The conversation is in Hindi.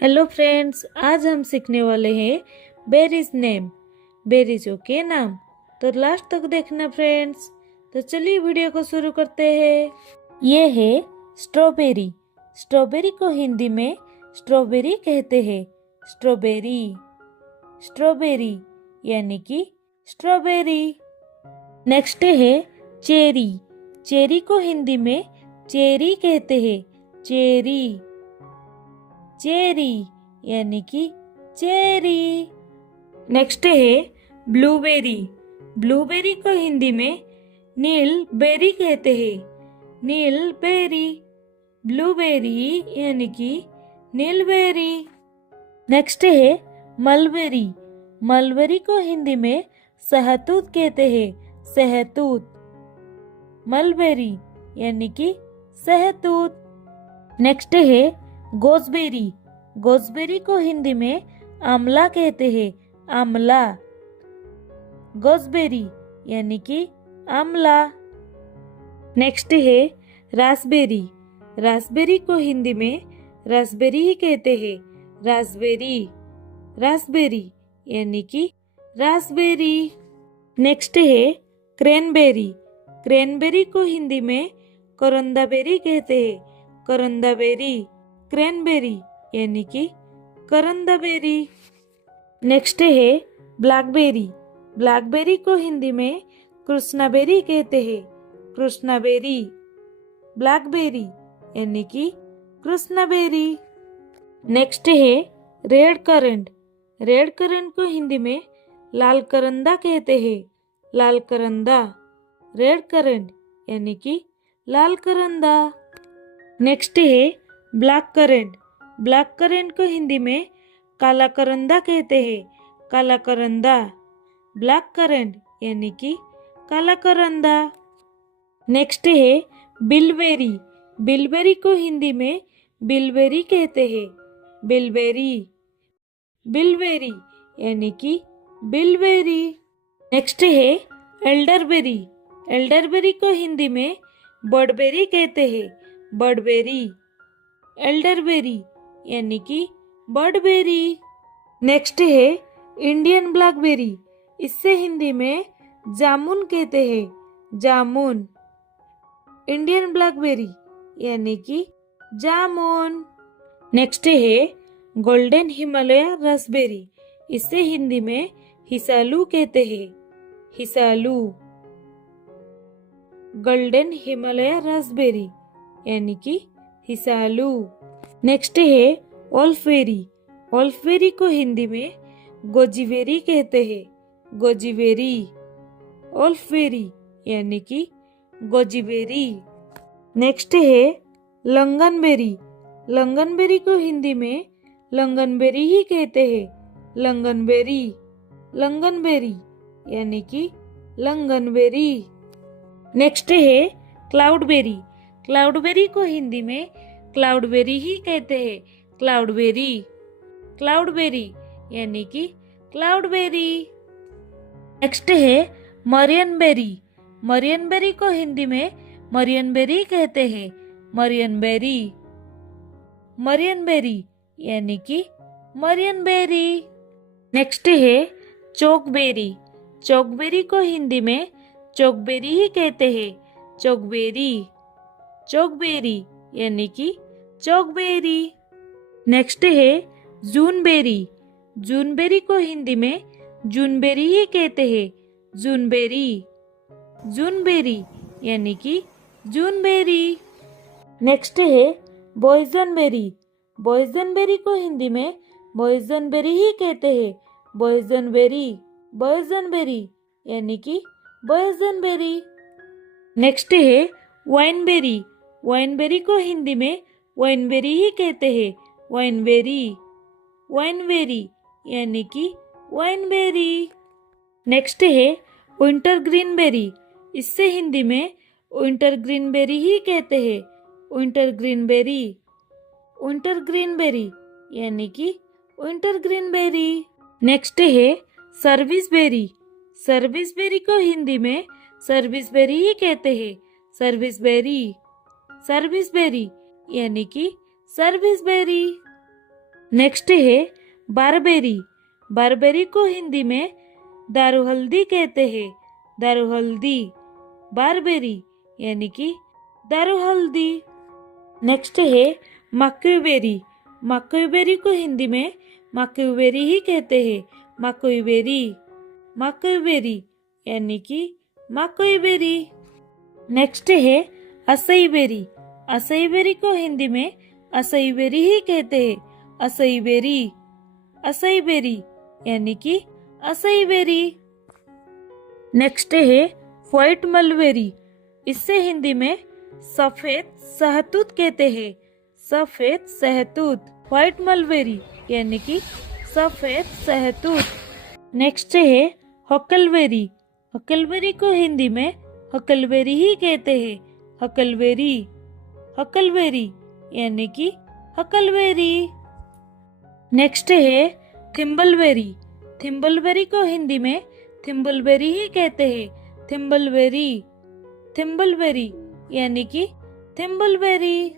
हेलो फ्रेंड्स, आज हम सीखने वाले हैं बेरीज नेम, बेरीजों के नाम। तो लास्ट तक देखना फ्रेंड्स। तो चलिए वीडियो को शुरू करते हैं। ये है स्ट्रॉबेरी। स्ट्रॉबेरी को हिंदी में स्ट्रॉबेरी कहते हैं। स्ट्रॉबेरी, स्ट्रॉबेरी यानी कि स्ट्रॉबेरी। नेक्स्ट है चेरी। चेरी को हिंदी में चेरी कहते हैं। चेरी, चेरी यानी कि चेरी। नेक्स्ट है ब्लूबेरी। ब्लूबेरी को हिंदी में नील बेरी कहते हैं। नील बेरी, ब्लूबेरी यानी कि नीलबेरी। नेक्स्ट है मलबेरी। मलबेरी को हिंदी में सहतूत कहते हैं। सहतूत, मलबेरी यानी कि सहतूत। नेक्स्ट है गोसबेरी। गोसबेरी को हिंदी में आंवला कहते हैं। आंवला, गोसबेरी यानी कि आंवला। नेक्स्ट है रास्पबेरी। रास्पबेरी को हिंदी में रास्पबेरी ही कहते हैं। रास्पबेरी, रास्पबेरी यानी कि रास्पबेरी। नेक्स्ट है क्रैनबेरी। क्रैनबेरी को हिंदी में करंदाबेरी कहते हैं। करंदाबेरी, क्रैनबेरी यानी कि करंदाबेरी। नेक्स्ट है ब्लैकबेरी। ब्लैकबेरी को हिंदी में कृष्णाबेरी कहते हैं। कृष्णाबेरी, ब्लैकबेरी यानी कि कृष्णाबेरी। नेक्स्ट है रेड करंट। रेड करंट को हिंदी में लाल करंदा कहते हैं। लाल करंदा, रेड करंट यानी कि लाल करंदा। नेक्स्ट है ब्लैक करंट। ब्लैक करंट को हिंदी में काला करंदा कहते हैं। काला करंदा, ब्लैक करंट यानी कि काला करंदा। नेक्स्ट है बिलबेरी। बिलबेरी को हिंदी में बिलबेरी कहते हैं। बिलबेरी, बिलबेरी यानी कि बिलबेरी। नेक्स्ट है एल्डरबेरी। एल्डरबेरी को हिंदी में बडबेरी कहते हैं। बडबेरी, एल्डरबेरी यानी कि बडबेरी। नेक्स्ट है इंडियन ब्लैकबेरी। इससे हिंदी में जामुन कहते हैं। जामुन, इंडियन ब्लैकबेरी यानी कि जामुन। नेक्स्ट है गोल्डन हिमालय रास्पबेरी। इसे हिंदी में हिसालू कहते हैं। हिसालू, गोल्डन हिमालय रास्पबेरी यानी कि हिसालू। नेक्स्ट है ओल्फबेरी। ओल्फबेरी को हिंदी में गोजीबेरी कहते हैं। गोजीबेरी, ओल्फबेरी यानी कि गोजीबेरी। नेक्स्ट है लंगनबेरी। लंगनबेरी को हिंदी में लंगनबेरी ही कहते हैं। लंगनबेरी, लंगनबेरी यानी कि लंगनबेरी। नेक्स्ट है क्लाउडबेरी। क्लाउडबेरी को हिंदी में क्लाउडबेरी ही कहते हैं। क्लाउडबेरी, क्लाउडबेरी यानी कि क्लाउडबेरी। नेक्स्ट है मरियनबेरी। मरियनबेरी को हिंदी में मरियनबेरी कहते हैं। मरियनबेरी, मरियनबेरी यानी कि मरियनबेरी। नेक्स्ट है चोकबेरी। चोकबेरी को हिंदी में चोकबेरी ही कहते हैं। चोकबेरी, चोकबेरी यानी कि चोकबेरी। नेक्स्ट है जूनबेरी। जूनबेरी को हिंदी में जूनबेरी ही कहते हैं। जूनबेरी, जूनबेरी यानी कि जूनबेरी। नेक्स्ट है बॉयजनबेरी। बॉयजनबेरी को हिंदी में बॉयजनबेरी ही कहते हैं। बॉयजनबेरी, बॉयजनबेरी यानी कि बॉयजनबेरी। नेक्स्ट है वाइनबेरी। वाइनबेरी को हिंदी में वाइनबेरी ही कहते हैं। वाइनबेरी, वाइनबेरी यानी कि वाइनबेरी। नेक्स्ट है विंटर ग्रीनबेरी। इससे हिंदी में विंटर ग्रीनबेरी ही कहते हैं। विंटर ग्रीनबेरी, विंटर ग्रीनबेरी यानी कि विंटर ग्रीनबेरी। नेक्स्ट है सर्विसबेरी। सर्विसबेरी को हिंदी में सर्विसबेरी ही कहते हैं। सर्विसबेरी, सर्विसबेरी यानी कि सर्विसबेरी। नेक्स्ट है बारबेरी। बारबेरी को हिंदी में दारू हल्दी कहते हैं। दारू हल्दी, बारबेरी यानी कि दारू हल्दी। नेक्स्ट है मकईबेरी। मकईबेरी को हिंदी में मकईबेरी ही कहते हैं। मकईबेरी, मकईबेरी यानी कि मकईबेरी। नेक्स्ट है असईबेरी। असईबेरी को हिंदी में असईबेरी ही कहते हैं। असईबेरी, असईबेरी यानी कि असईबेरी। नेक्स्ट है व्हाइट मलबेरी। इससे हिंदी में सफेद सहतूत कहते हैं। सफेद सहतूत, व्हाइट मलबेरी यानी कि सफेद सहतूत। नेक्स्ट है हकलबेरी। हकलबेरी को हिंदी में हकलबेरी ही कहते हैं। हकलबेरी, हकलबेरी यानी कि हकलबेरी। नेक्स्ट है थिम्बलबेरी। थिम्बलबेरी को हिंदी में थिम्बलबेरी ही कहते हैं। थिम्बलबेरी, थिम्बलबेरी यानी कि थिम्बलबेरी।